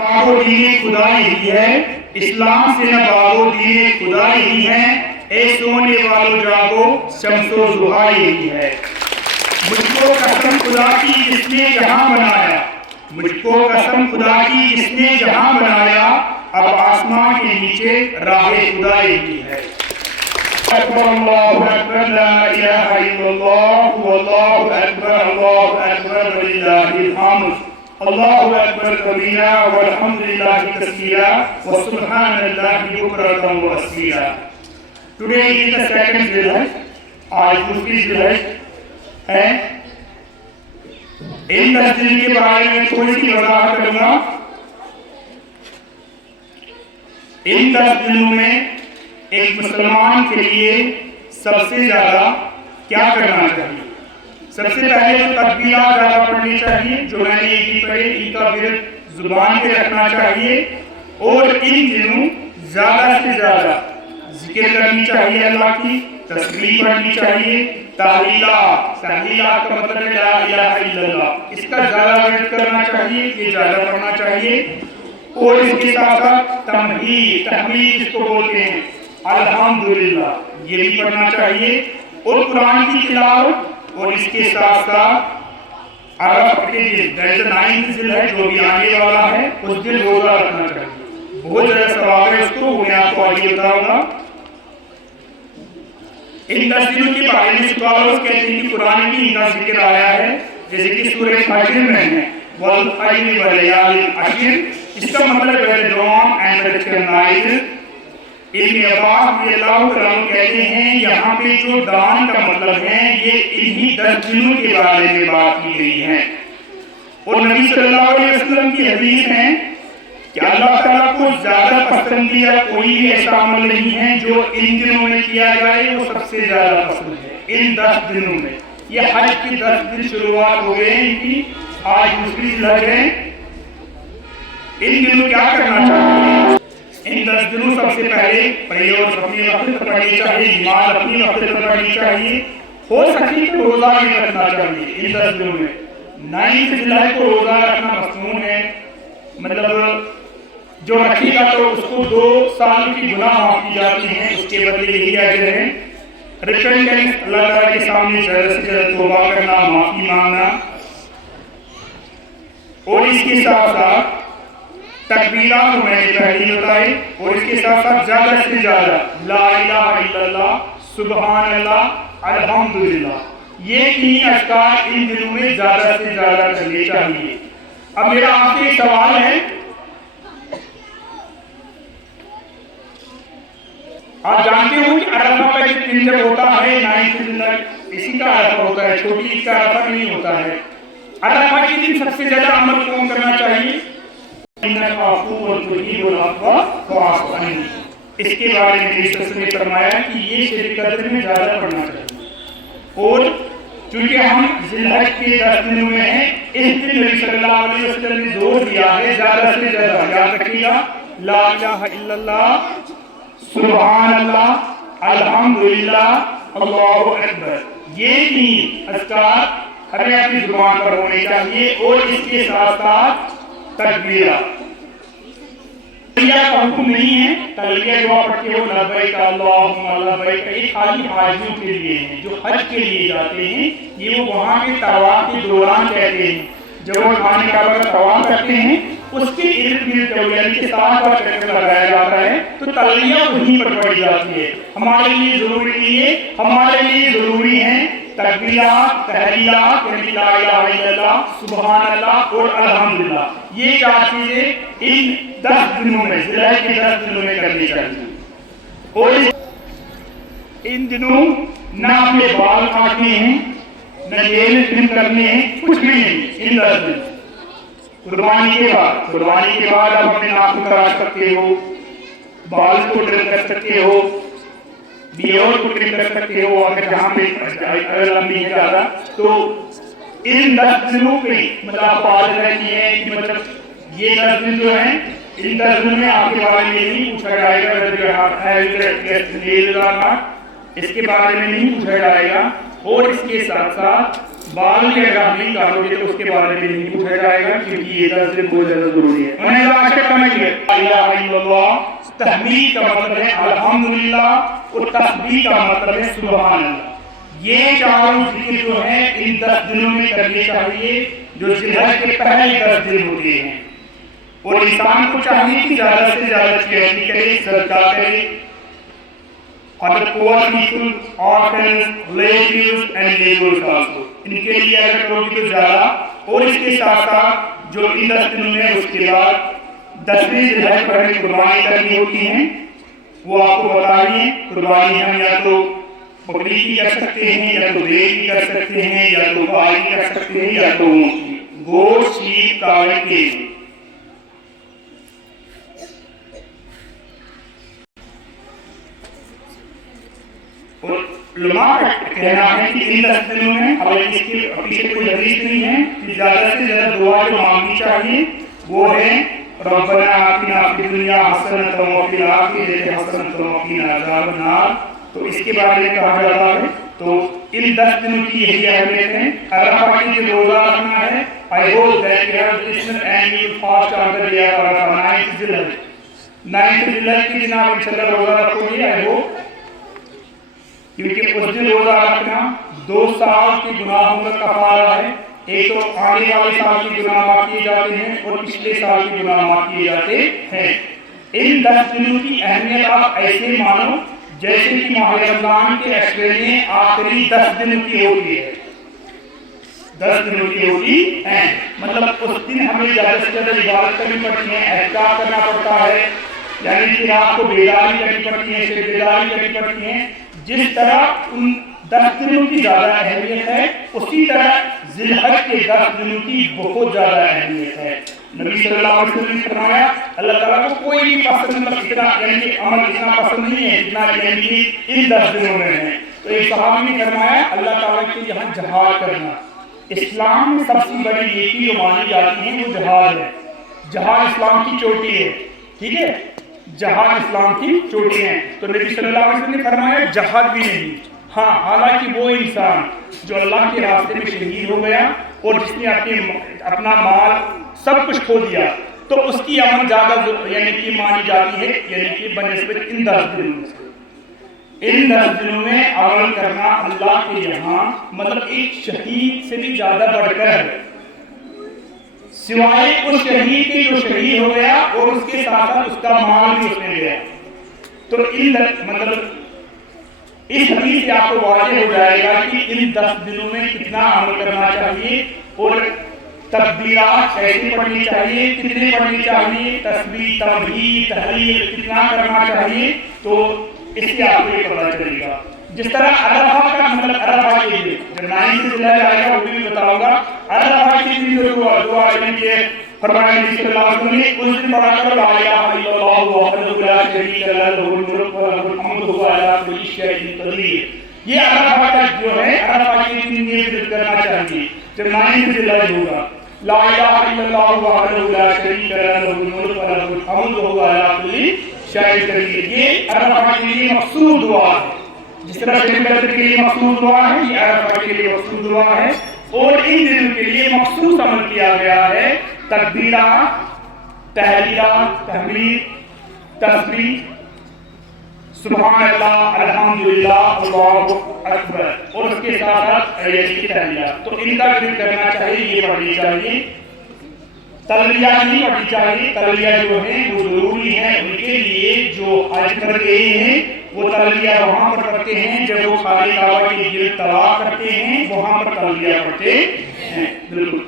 باغو دین خدا ہی ہے، اسلام سے نہ باغو دین خدا ہی ہے، اے سونے والو جاگو شمس و ضحا ہی ہے۔ مجھ کو قسم خدا کی جس نے جہاں بنایا، مجھ کو قسم خدا کی جس نے جہاں بنایا، اب آسمان کے نیچے راہ خدا ہی ہے۔ اکبر اللہ اکبر لا الہ الا اللہ واللہ اکبر اللہ اکبر وللہ الحمد۔ اللہ اکبر کبیرہ والحمدللہ کثیرہ وسبحان اللہ بکرۃ واصیلا۔ Today is the second Zulhaj، آج دوسری ذوالحج ہے۔ ان 10 دن کے بارے میں تھوڑی سی وضاحت کروں گا۔ ان 10 دنوں میں ایک مسلمان کے لیے سب سے زیادہ کیا کرنا چاہیے؟ سب سے پہلے تو تکبیرات زیادہ پڑھنی چاہیے، جو میں نے ایک ہی پڑھے، ان کا ورد زبان پہ رکھنا چاہیے، اور ان دنوں زیادہ سے زیادہ ذکر کرنی چاہیے، اللہ کی تسبیح پڑھنی چاہیے، تحلیلات کا مطلب ہے لا الہ الا اللہ، اس کا زیادہ ورد کرنا چاہیے، یہ زیادہ پڑھنا چاہیے، اور اس کے ساتھ ساتھ تحمید اس کو بولتے ہیں، الحمدللہ یہ بھی پڑھنا چاہیے، اور قرآن کی تلاوت، اور اس کے ساتھ ساتھ عرفہ کے دن 9 ذوالحج جو بھی آنے والا ہے اس دن روزہ رکھنا چاہیے، بہت زیادہ ثواب ہے اس کو، وہ میں آپ کو آگے بتاؤں گا۔ ان 10 دنوں کے بارے میں سکالرز کہتے ہیں کہ قرآن میں ان کا ذکر آیا ہے، جیسے کہ سورہ فجر میں ہے والفجر ولیال عشر، اس کا مطلب ہے dawn and the night۔ ابن عباس رضی اللہ عنہ کہتے ہیں یہاں پہ جو دان کا مطلب ہے یہ انہی 10 دنوں کے بارے میں بات کی گئی ہے، اور نبی صلی اللہ علیہ وسلم کی حدیث ہے کہ اللہ تعالیٰ کو زیادہ پسندیدہ کوئی بھی ایسا عمل نہیں ہے جو ان دنوں میں کیا جائے وہ سب سے زیادہ پسند ہے۔ ان 10 دنوں میں یہ حج کی 10 دن شروعات ہو گئے ان کی، آج دوسری ذوالحج ہے۔ ان دنوں کیا کرنا چاہیے؟ ان 10 دنوں سب سے پہلے پریوز اپنی وقت پر پڑھنی چاہیے، نماز اپنی وقت پر پڑھنی چاہیے، ہو سکے تو روزہ بھی رکھنا چاہیے۔ ان 10 دنوں میں 9 ذوالحج کو روزہ رکھنا مسنون ہے، مطلب جو رکھے گا تو اس کو 2 سال کی گناہ معاف کی جاتی ہیں، اس کے بدلے یہی اجر ہے۔ ریپینٹنس، اللہ تعالیٰ کے سامنے زیادہ سے زیادہ توبہ کرنا، معافی مانگنا، اور اس کے ساتھ ساتھ تکبیرات میں نے پہلے بتائے، اور اس کے ساتھ ساتھ زیادہ سے زیادہ لا الہ الا اللہ، سبحان اللہ، الحمدللہ، یہ 3 اذکار ان دنوں میں زیادہ سے زیادہ کرنے چاہیے۔ اب میرا آپ سے ایک سوال ہے، آپ جانتے ہو کہ عرفہ کا ایک دن جب ہوتا ہے 9 ذوالحج، اسی کا عرفہ ہوتا ہے، چھوٹی عید کا عرفہ نہیں ہوتا ہے۔ عرفہ کے دن سب سے زیادہ عمل کون کرنا چاہیے؟ انک عفو تحب العفو فاعف عنی، اس کے بارے میں نبی صلی اللہ علیہ وسلم نے فرمایا کہ یہ شب قدر میں زیادہ پڑھنا چاہیے، اور چونکہ ہم ذوالحج کے 10 دنوں میں ہیں، اس دن نبی صلی اللہ علیہ وسلم نے زور دیا ہے زیادہ سے زیادہ یاد رکھیے گا لا الہ الا اللہ، سبحان اللہ، الحمدللہ، اللہ اکبر، یہ 3 اذکار ہمیں اپنی زبان پر ہونے چاہیے، اور اس کے ساتھ ساتھ تکبیرہ۔ تلبیہ کا حکم نہیں ہے، تلبیہ جو آپ پڑھتے ہو لبیک اللہم لبیک، یہ خالی حاجیوں کے لیے ہیں جو حج کے لیے جاتے ہیں، یہ وہ وہاں کے طواف کے دوران کہتے ہیں، جب وہ خانہ کعبہ کا طواف کرتے ہیں اس کے ارد گرد یعنی کہ 7 بار چکر لگایا جاتا ہے، تو تلبیہ وہیں پر پڑھی جاتی ہے۔ ہمارے لیے ضروری نہیں ہے، ہمارے لیے ضروری ہیں تکبیرات، تحلیلات یعنی لا الہ الا اللہ، سبحان اللہ اور الحمدللہ، یہ 4 چیزیں ان 10 دنوں میں، ذوالحج کے 10 دنوں میں کرنی چاہیے۔ اور ان دنوں نہ اپنے بال کاٹنے ہیں، نہ نیل ٹرم کرنے ہیں، کچھ بھی نہیں ان 10 دن۔ قربانی کے بعد آپ اپنے ناخن تراش سکتے ہو، بال کو ٹرم کر سکتے ہو، بیور کو ٹرم کر سکتے ہو، اگر جہاں پہ لمبی ہے زیادہ، تو ان 10 دنوں پہ مطلب پاس رہتی ہے کہ مطلب یہ 10 دن جو ہیں، ان 10 دن میں آپ کے بارے میں نہیں پوچھا جائے گا، اس کے بارے میں نہیں پوچھا جائے گا، اور اس کے ساتھ ساتھ بعد میں اگر آپ نہیں کر لوگے تو اس کے بارے میں نہیں پوچھا جائے گا، کیونکہ یہ درس بہت زیادہ ضروری ہے۔ انہیں عاشق سمجھیے لا الہ الا اللہ تحمید کا مطلب ہے الحمدللہ، اور تسبیح کا مطلب ہے سبحان اللہ۔ یہ چاروں ذکر جو ہیں ان 10 دنوں میں کرنے چاہیے جو ذی الحج کے پہلے 10 دن ہوتے ہیں، اور انسان کو چاہیے کہ زیادہ سے زیادہ چیئرنی کرے، صدقہ کرے، other poor people, orphans, relatives and neighbors also. ان کے لیے اگر کرو گے تو زیادہ، اور اس کے ساتھ ساتھ جو ان 10 دنوں میں اس کے بعد 10ویں ذی الحج پر ہمیں قربانی کرنی ہوتی ہیں، وہ آپ کو بتائیے۔ قربانی ہم یا تو بکری کی کر سکتے ہیں، یا تو بھیڑ کی کر سکتے ہیں، یا تو گائے کی کر سکتے ہیں، یا تو اونٹ کی، گوشت شیر کاوے کے۔ اور علماء کا کہنا ہے کہ ان 10 دنوں میں، حالانکہ اس کے پیچھے کوئی حدیث نہیں ہے، کہ زیادہ سے زیادہ دعا جو مانگنی چاہیے وہ ہے ربنا آتنا فی الدنیا حسنۃ وفی الآخرۃ حسنۃ وقنا عذاب النار۔ تو اس کے بارے میں کہا جاتا ہے، تو ان 10 دنوں کی یہی اہمیت ہے۔ عرفہ کے جو روزہ رکھنا ہے، I hope that you have listened and you fast on the day of Arafah, 9th ذی الحج۔ 9th ذی الحج کی جناب انشاءاللہ روزہ رکھو گے، I hope، کیونکہ اس دن روزہ رکھنا 2 سال کے گناہوں کا کفارہ ہے۔ ایک تو آنے والے سال کے گناہ معاف کیے جاتے ہیں، اور پچھلے سال کے گناہ معاف کیے جاتے ہیں۔ ان 10 دنوں کی اہمیت آپ ایسے مانو جیسے کہ ماہ رمضان کے عشرے میں آخری 10 دنوں کی ہوتی ہے، 10 دنوں کی ہوتی ہے۔ مطلب اس دن ہمیں زیادہ سے زیادہ عبادت کرنی پڑتی ہے، احتکاف کرنا پڑتا ہے، یعنی کہ رات کو بیداری کرنی پڑتی ہے، شب بیداری کرنی پڑتی ہے۔ جس طرح ان 10 دنوں کی زیادہ اہمیت ہے، اسی طرح ذی الحج کے 10 دنوں کی بہت زیادہ اہمیت ہے۔ نبی صلی اللہ علیہ وسلم نے فرمایا اللہ تعالیٰ کو کوئی بھی پسند اتنا، یعنی کہ عمل اتنا پسند نہیں ہے جتنا یعنی کہ ان 10 دنوں میں ہے۔ تو ایک صحابی نے فرمایا اللہ تعالیٰ کے یہاں جہاد کرنا، اسلام میں سب سے بڑی نیکی جو مانی جاتی ہے وہ جہاد ہے۔ جہاد اسلام کی چوٹی ہے، ٹھیک ہے، جہاد اسلام کی چوٹی ہے۔ تو نبی صلی اللہ علیہ وسلم نے فرمایا جہاد بھی نہیں، ہاں حالانکہ وہ انسان جو اللہ کے راستے میں شہید ہو گیا اور جس نے اپنا مال سب کچھ کھو دیا، تو اس کی عمل زیادہ یعنی کہ مانی جاتی ہے، یعنی کہ بنسبت ان 10 دنوں سے۔ ان 10 دنوں میں عمل کرنا اللہ کے یہاں مطلب ایک شہید سے بھی زیادہ بڑھ کر ہے، سوائے اس شہید کے جو شہید ہو گیا اور اس کے ساتھ ساتھ اس کا مال بھی اس میں گیا۔ تو ان مطلب اس حدیث سے آپ کو واضح ہو جائے گا کہ ان 10 دنوں میں کتنا عمل کرنا چاہیے، اور تکبیرات کیسے پڑھنی چاہیے، کتنے پڑھنی چاہیے، تسبیح، تحلیل، تحلیل کتنا کرنا چاہیے، تو اس سے آپ کو یہ پتہ چلے گا۔ جس طرح عرفہ کا مطلب عرفہ کے لیے جب 9 ذی الحج آئے گا وہ بھی بتاؤں گا۔ عرفہ کے لیے جو دعا ہے کہ فرمایا نبی صلی اللہ علیہ وسلم نے اس دن پڑھا کرو لا الہ الا اللہ وحدہ لا شریک لہ لہ الملک و لہ الحمد وهو علی کل شیء قدیر۔ یہ عرفہ کا جو ہے عرفہ کے دن یہ ذکر کرنا چاہیے جب 9 ذی الحج ہوگا، لا الہ الا اللہ وحدہ لا شریک لہ لہ الملک و لہ الحمد وهو علی کل شیء قدیر۔ یہ عرفہ کے لیے مخصوص دعا ہے، جس طرح شب قدر کے لیے مخصوص دعا ہے، یہ عرفہ کے لیے مخصوص دعا ہے۔ اور ان دنوں کے لیے مخصوص عمل کیا گیا ہے، تکبیرات، تحلیلات، تحمید، تسبیح، سبحان اللہ، الحمدللہ، اللہ اکبر، اور اس کے ساتھ ساتھ ایسی تحلیلات۔ تو ان کا ذکر کرنا چاہیے، یہ پڑھنی چاہیے۔ تلبیہ نہیں پڑھنی چاہیے، تلبیہ جو ہے وہ ضروری ہے ان کے لیے جو حج کر گئے ہیں، وہ تلبیہ وہاں پر پڑھتے ہیں جب وہ خانہ کعبہ کے گرد طواف کرتے ہیں، وہاں پر تلبیہ پڑھتے ہیں۔ بالکل